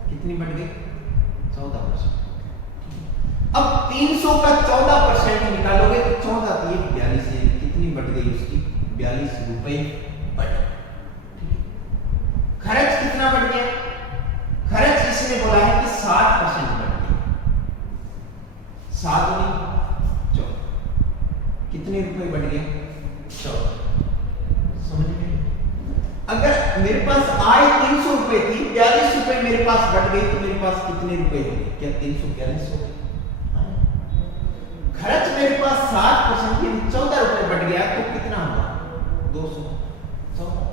कितनी बढ़ गई? 14%। अब 300 का 14% निकालोगे तो 14 3 42 है, कितनी बढ़ गई उसकी? 42 रुपए बढ़। खर्च कितना बढ़ गया? खर्च इसने बोला है कि 7% बढ़ गया। 7 नहीं 14, कितने रुपए बढ़ गए? 14। समझ में? अगर मेरे पास आय 300 रुपए थी, 42 रुपए मेरे पास बढ़ गई, तो मेरे पास कितने रुपए हो गए? क्या 342 हो गए? खर्च मेरे पास 7% यानी 14 रुपए बढ़ गया, तो कितना हुआ? 214।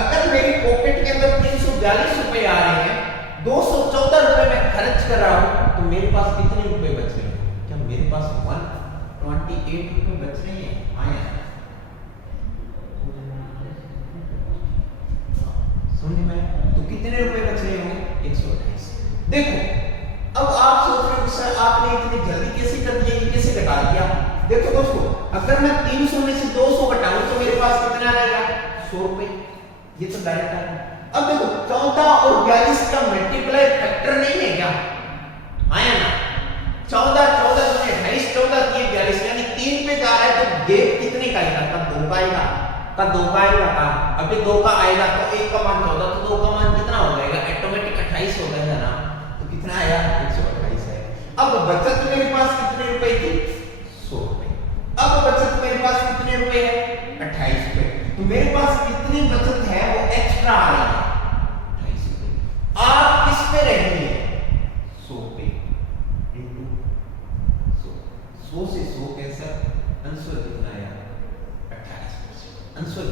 अगर मेरी पॉकेट के अंदर 342 रुपए आ रहे हैं, 214 रुपए मैं खर्च कर रहा हूं, तो मेरे पास कितने रुपए बच रहे हैं? क्या मेरे पास 128 रुपए बच रहे हैं? आया समझ में? तो कितने रुपए बच रहे होंगे? 128। देखो अब आप सोच रहे हो सर आपने इतनी जल्दी कैसे कर दिया, ये कैसे घटा दिया? देखो दोस्तों, अगर मैं 300 में से 200 घटाऊं तो मेरे पास कितना रहेगा? 100 रुपए। ये तो डायरेक्ट आ गया। अब देखो 14 और 42 का मल्टीप्लाई फैक्टर नहीं है क्या? आया ना? 14 14 में 28, 14 3 42, यानी 3 पे जा रहा है, तो गेप कितने का आएगा? कब 2 का आएगा? कब 2 का आएगा? अभी 2 का आएगा तो 1 का मान 14, तो 2 का मान कितना हो जाएगा? ऑटोमेटिक 28 हो जाएगा ना? तो कितना आया? 128 है। अब बचत मेरे पास कितने रुपए थी? 100 रुपए। अब बचत मेरे पास कितने रुपए है? 28 रुपए। तो मेरे पास कितनी बचत है वो एक्स्ट्रा आ रही है? 28 रुपए। आप किस पे रहेंगे? 100 पे इनटू 100। 100 से 100 कैंसिल, आंसर कितना आया? 28%। आंसर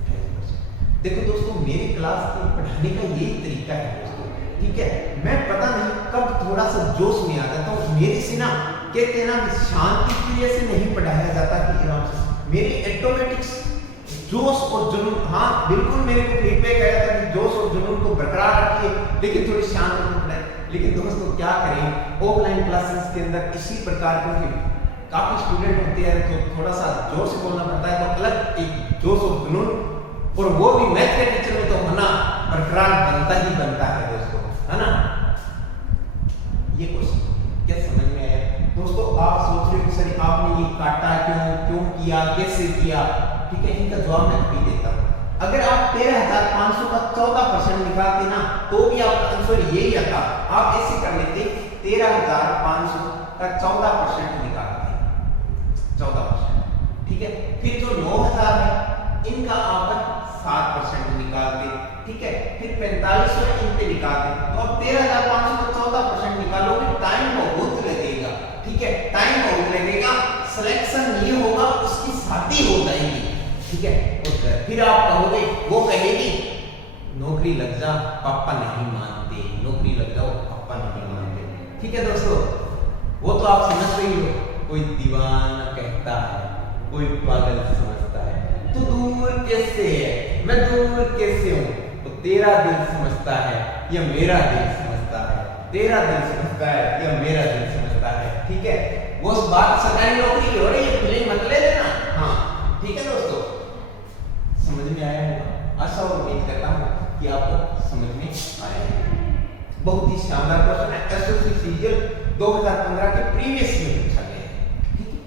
28%। देखो दोस्तों, मेरे क्लास को पढ़ाने का यही तरीका है दोस्तों ठीक है, मैं पता नहीं कब थोड़ा सा जोश में आ जाता हूँ। मेरे से ना कहते हैं ना शांति प्रिय से नहीं पढ़ाया जाता कि आराम से, मेरी ऑटोमेटिक्स जोश और जुनून, हाँ बिल्कुल मेरे को फीडबैक आया था कि जोश और जुनून को बरकरार रखिए लेकिन थोड़ी शांत होकर पढ़ाएं। लेकिन दोस्तों क्या करें, ऑफलाइन क्लासेस के अंदर इसी प्रकार के काफी स्टूडेंट होते हैं तो थोड़ा सा जोर से बोलना पड़ता है, तो अलग एक जोश और जुनून, और वो भी मैथ के टीचर में तो होना बरकरार बनता ही बनता है दोस्तों, है ना। ये क्वेश्चन क्या समझ में आया दोस्तों? आप सोच रहे हो सर आपने ये काटा क्यों किया, कैसे किया? ठीक है, इनका जवाब मैं अभी देता हूँ। अगर आप 13,500 का 14% निकालते ना तो भी आपका आंसर यही आता। आप ऐसे कर लेते 13,500 का 14% निकालते, 14%, ठीक है। फिर जो 9,000 है इनका आप 7% निकालते, ठीक है। फिर 4500 इन पे निकालते, तो अब 13,500 का 14% निकालोगे, टाइम बहुत लगेगा, ठीक है, टाइम बहुत लगेगा, सिलेक्शन ये होगा उसकी शादी हो जाएगी, ठीक है। फिर आप कहोगे, वो कहेगी नौकरी लग जा, पापा नहीं मानते, नौकरी लग जाओ, पापा नहीं मानते, ठीक है दोस्तों। वो तो आप समझ रही हो, कोई दीवाना कहता है, कोई पागल समझता है, तू दूर कैसे है, मैं दूर कैसे हूं, तो तेरा दिल समझता है या मेरा दिल समझता है, तेरा दिल समझता है या मेरा दिल समझता है, ठीक है। वो बात सरकारी नौकरी की हो रही है, फीलिंग मत ले लेना, हाँ ठीक है दोस्तों। समझ में आया होगा, आशा और उम्मीद करता हूँ कि आपको समझ में आया है। बहुत ही शानदार क्वेश्चन है, एसएससी सीजीएल 2015 के प्रीवियस में पूछा गया है, ठीक है।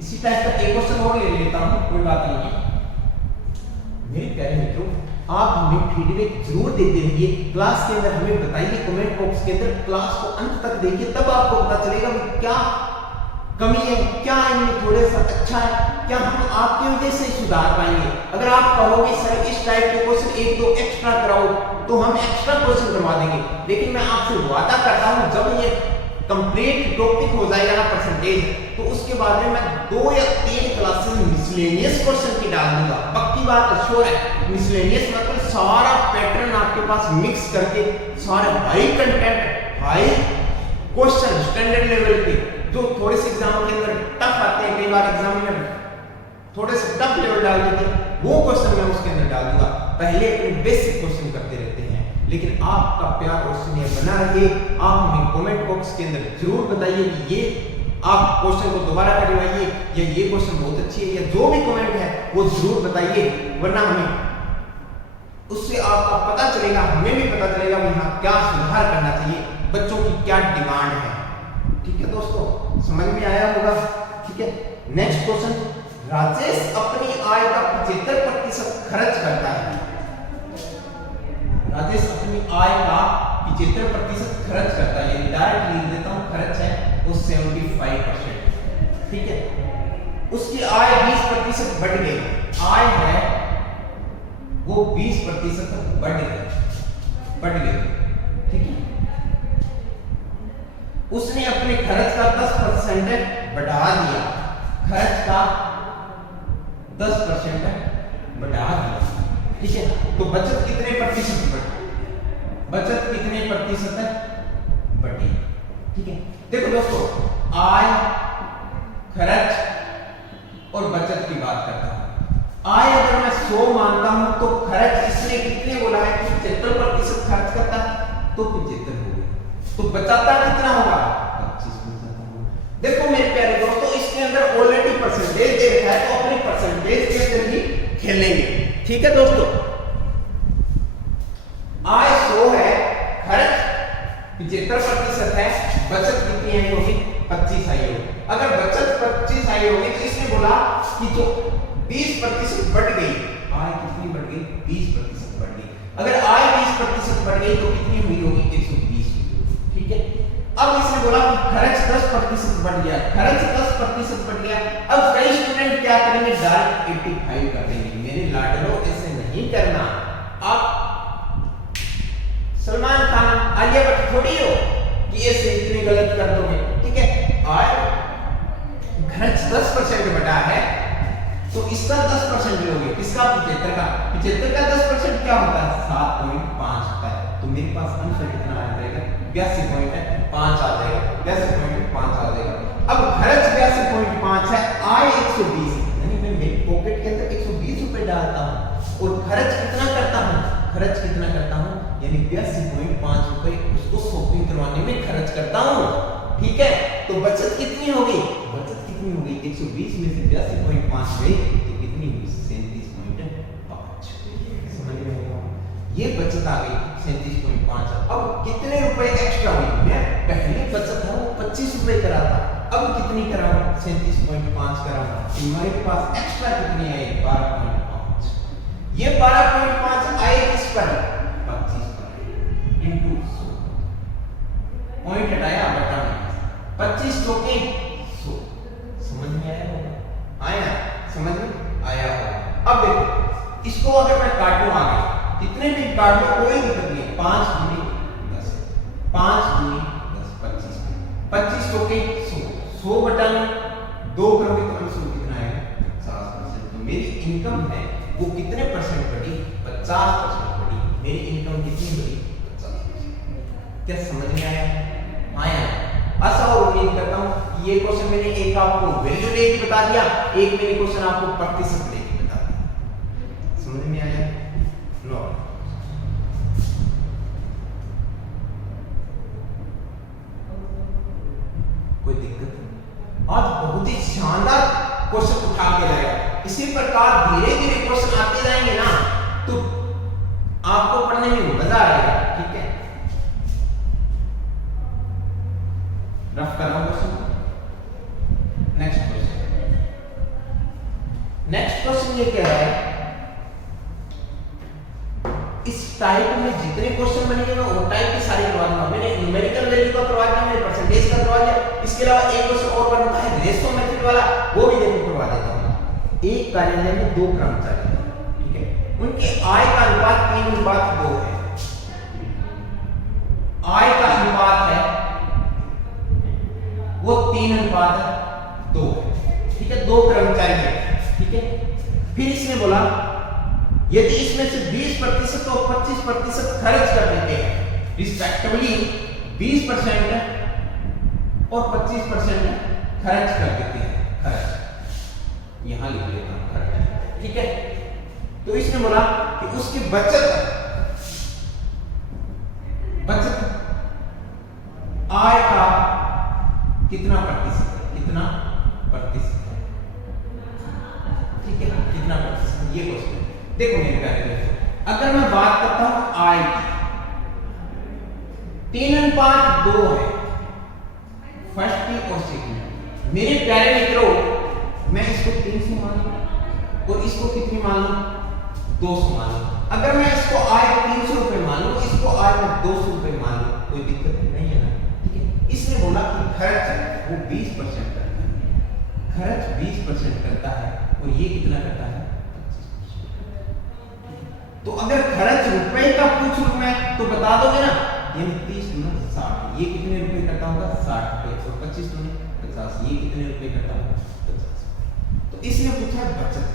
इसी टाइप का एक क्वेश्चन और ले लेता हूँ, कोई बात नहीं है। मेरे प्यारे मित्रों, आप हमें फीडबैक जरूर देते रहिए, क्लास के अंदर हमें बताइए, कमेंट बॉक्स के अंदर, क्लास को अंत तक देखिए, तब आपको पता चलेगा कि क्या कमी है, क्या इनमें थोड़ा सा अच्छा है, क्या हम आपकी वजह से सुधार पाएंगे। अगर आप कहोगे सर इस टाइप के क्वेश्चन 1-2 एक्स्ट्रा कराओ, तो हम एक्स्ट्रा क्वेश्चन करवा देंगे, लेकिन मैं आपसे वादा करता हूं जब ये कंप्लीट टॉपिक हो जाएगा ना परसेंटेज, तो उसके बाद में मैं 2 या 3 क्लासेस मिसलेनियस क्वेश्चन की डाल दूंगा, पक्की बात श्योर है। मिसलेनियस मतलब सारा पैटर्न आपके पास मिक्स करके, सारे high content, high question standard level के, जो थोड़े से एग्जाम के अंदर टफ आते हैं, कई बार एग्जामिनर थोड़े से टफ लेवल डाल देते हैं, वो क्वेश्चन मैं उसके अंदर डाल दूंगा। पहले अपने बेसिक क्वेश्चन करते रहते हैं, लेकिन आपका प्यार और स्नेह बना रहे। आप हमें कमेंट बॉक्स के अंदर जरूर बताइए कि ये आप क्वेश्चन को दोबारा करवाइए या ये क्वेश्चन बहुत अच्छी है, या जो भी कमेंट है वो जरूर बताइए, वरना हमें उससे आपका पता चलेगा, हमें भी पता चलेगा कि हाँ क्या सुधार करना चाहिए, बच्चों की क्या डिमांड है, ठीक है दोस्तों। समझ में आया होगा, ठीक है। नेक्स्ट क्वेश्चन, राजेश अपनी आय का 75% खर्च करता है। राजेश अपनी आय का 75% खर्च करता है, डायरेक्ट लिख देता हूं, खर्च है वो 75%, ठीक है। उसकी आय 20% बढ़ गई, आय है वो 20% बढ़ गई, ठीक है। उसने अपने खर्च का 10% बढ़ा दिया, खर्च का 10% बढ़ा दिया, ठीक है। तो बचत कितने प्रतिशत बढ़ी, बचत कितने प्रतिशत बढ़ी, ठीक है। देखो दोस्तों, आय, खर्च और बचत की बात करता हूं। आय अगर मैं 100 मानता हूं तो खर्च इसने कितने बोला है कि 75% खर्च करता है, तो 75 हो गए, तो बचाता कितना होगा, 25% होगा। देखो मेरे प्यारे दोस्तों, इसके अंदर ऑलरेडी परसेंटेज दे रखा है, तो अपने परसेंटेज के अंदर ही खेलेंगे, ठीक है दोस्तों। आय 100 है, खर्च 75% है, बचत कितनी आई होगी, 25 आई होगी। अगर बचत 25 आई होगी तो इसने बोला कि जो 20% बढ़ गई, आय कितनी बढ़ गई, 20% बढ़ गई। अगर आय 20% बढ़ गई तो कितनी हुई होगी, 120 हुई, ठीक है। अब इसने बोला कि खर्च 10% बढ़ गया, खर्च 10% बढ़ गया। अब कई स्टूडेंट क्या करेंगे, डायरेक्ट 85 कर देंगे। मेरे लाडलो ऐसे नहीं करना, आप सलमान खान, आलिया भट्ट थोड़ी हो कि ऐसे इतनी गलत कर दोगे, ठीक है। आय खर्च 10% बढ़ा है, तो इसका 10% लोगे, किसका 75 का, 75 का 10% क्या होता है 7.5 होता है। तो मेरे पास आंसर कितना आ जाएगा 82.5 आ जाएगा, 82.5 आ जाएगा। अब खर्च 82.5 है, आय 120, यानी मैं मेरी पॉकेट के अंदर 120 रुपए डालता हूँ और खर्च कितना करता हूँ, खर्च कितना करता हूँ यानी 82.5 रुपए उसको शॉपिंग करवाने में खर्च करता हूँ। ठीक है, तो बचत कितनी होगी, बचत कितनी होगी 120 में से 82.5 गई तो कितनी हुई 37.5। समझ में आया, ये बचत आ गई 37.5। अब कितने रुपए एक्स्ट्रा हुई, मैं पहले बचत है वो 25 रुपए करा था, अब कितनी कराऊं 37.5 कराऊं। हमारे पास एक्स्ट्रा कितनी आई 12.5। ये 12.5 आए किस पर 25 पर इनटू 100, पॉइंट हटाया बटा 25 तो के 100। समझ में आया होगा, आया समझ में आया होगा। अब देखो इसको अगर मैं काटूं आगे कितने भी काट लो कोई दिक्कत नहीं, 5 दूनी 10, 5 दूनी 10 25, 25 तो के 100, 100 बटा 2 करोगे तो आंसर कितना आएगा 50%। तो मेरी इनकम है वो कितने परसेंट बढ़ी 50% बढ़ी, मेरी इनकम कितनी बढ़ी 50%। क्या समझ में आया, आया। आशा और उम्मीद करता हूं ये क्वेश्चन मैंने एक आपको वैल्यू लेके बता दिया, एक मैंने क्वेश्चन आपको प्रतिशत लेके बता दिया। समझ में आया लो। कोई दिक्कत नहीं, आज बहुत ही शानदार क्वेश्चन उठा के लाया। इसी प्रकार धीरे धीरे क्वेश्चन आते जाएंगे ना तो आपको पढ़ने में मजा आएगा। ठीक है, रफ कर रहा हूं question. Next question, next question ये कह रहा है इस टाइप में जितने क्वेश्चन बनेंगे मैं वो टाइप की सारी करवा दूंगा। मैंने न्यूमेरिकल वैल्यू का करवा दिया, मैंने परसेंटेज का करवा दिया, इसके अलावा एक क्वेश्चन और बनता है रेशो मेथड वाला, वो भी देखो करवा देता हूं। एक कार्यालय में 2 कर्मचारी हैं, ठीक है, उनके आय का अनुपात 3:2 है। आय का अनुपात है वो 3:2 है। ठीक है, 2 कर्मचारी हैं। ठीक है, फिर इसने बोला यदि इसमें से 20% और 25% खर्च कर देते हैं रिस्पेक्टिवली, 20% और 25% खर्च कर देते हैं, खर्च यहां लिख लेता हूं खर्च। ठीक है, तो इसने बोला कि उसकी बचत आय का कितना प्रतिशत है, कितना प्रतिशत है। ठीक है, कितना प्रतिशत, ये क्वेश्चन। देखो मेरे प्यारे दोस्तों, अगर मैं बात करता हूं आय की 3:2 है फर्स्ट की और सेकंड। मेरे प्यारे मित्रों, मैं इसको 300 मान लूं और इसको कितनी मान लूं 200 मान लूं। अगर मैं इसको आय 300 रुपए मान लूं, इसको आय में 200 रुपए मान लूं, कोई दिक्कत नहीं है ना। ठीक है, इसने बोला कि खर्च वो 20% करता है, खर्च 20% करता है और ये कितना करता है 25%। तो अगर खर्च रुपए का पूछ लूं मैं तो बता दोगे ना, यानी 30 गुना 60, ये कितने रुपए करता होगा 60 रुपए, और 25 गुना 50, ये कितने रुपए करता होगा 50। तो इसने पूछा बचत।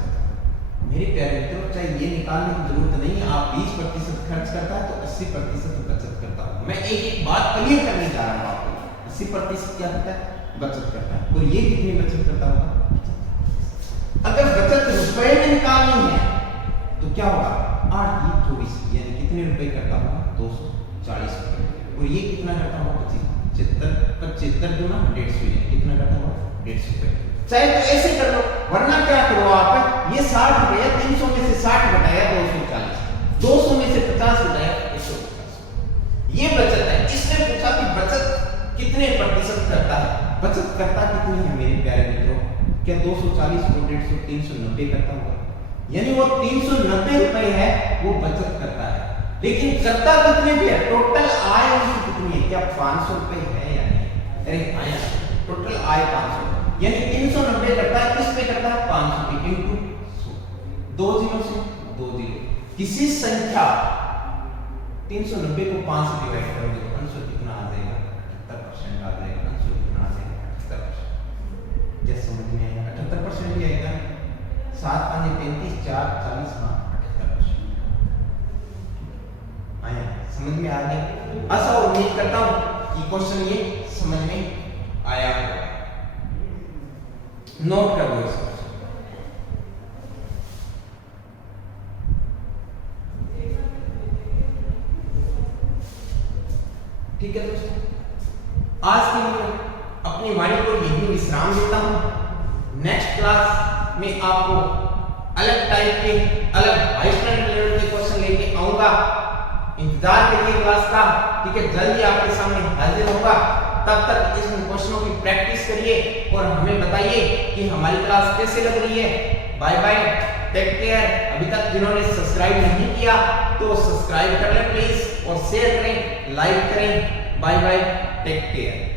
मेरे प्यारे मित्रों, चाहे ये निकालने की जरूरत नहीं है, आप 20% खर्च करता है तो 80% बचत करता हूं। मैं एक एक बात क्लियर करने जा रहा हूं आपको। 80% क्या करता है बचत करता है, और ये कितनी बचत करता होगा। अगर बचत रुपए में निकालनी है तो क्या होगा 8 की 24, यानी कितने रुपए करता होगा 240 रुपए, और ये कितना करता होगा 75 गुना 150, यानी कितना करता होगा 150 रुपए। चाहे तो ऐसे कर लो, वरना क्या करो आप, ये 60 रुपए 300 में से 60 घटाया 240, 200 में से 50 घटाया 150, ये बचत है। इसने पूछा कि बचत कितने प्रतिशत करता है, बचत करता कितनी है मेरे प्यारे मित्रों, क्या 240 को 150 390 करता होगा, यानी वो 390 रुपए है वो बचत करता है। लेकिन करता कितने भी है, टोटल आय उसकी कितनी है, क्या 500 रुपए है या नहीं। अरे आया, टोटल आय 500, यानी 390 करता है, किस पे करता है 500 इंटू 100, 2 जीरो से 2 जीरो। किसी संख्या 390 को 5 से डिवाइड करोगे तो आंसर कितना आ जाएगा 78% आ जाएगा। आंसर कितना आ जाएगा 78%। क्या समझ में आएगा, 78% ही आएगा। 7 5 35 4 40 मार्क 78 क्वेश्चन आया। समझ में आ गया? ऐसा उम्मीद करता हूं कि क्वेश्चन ये समझ में आया होगा। नोट कर लो इसको। ठीक है दोस्तों, आज के लिए अपनी वाणी को यही विश्राम देता हूं। नेक्स्ट क्लास में आपको अलग टाइप के, अलग हाई स्टैंडर्ड लेवल के क्वेश्चन लेके आऊंगा। इंतजार करिए क्लास का, ठीक है? जल्दी आपके सामने हाजिर होगा। तब तक इन क्वेश्चनों की प्रैक्टिस करिए और हमें बताइए कि हमारी क्लास कैसे लग रही है। Bye bye, take care. अभी तक जिन्होंने सब्सक्राइब नहीं किया तो सब्सक्राइब कर लें प्लीज, और शेयर करें, लाइक करें। Bye bye, take care.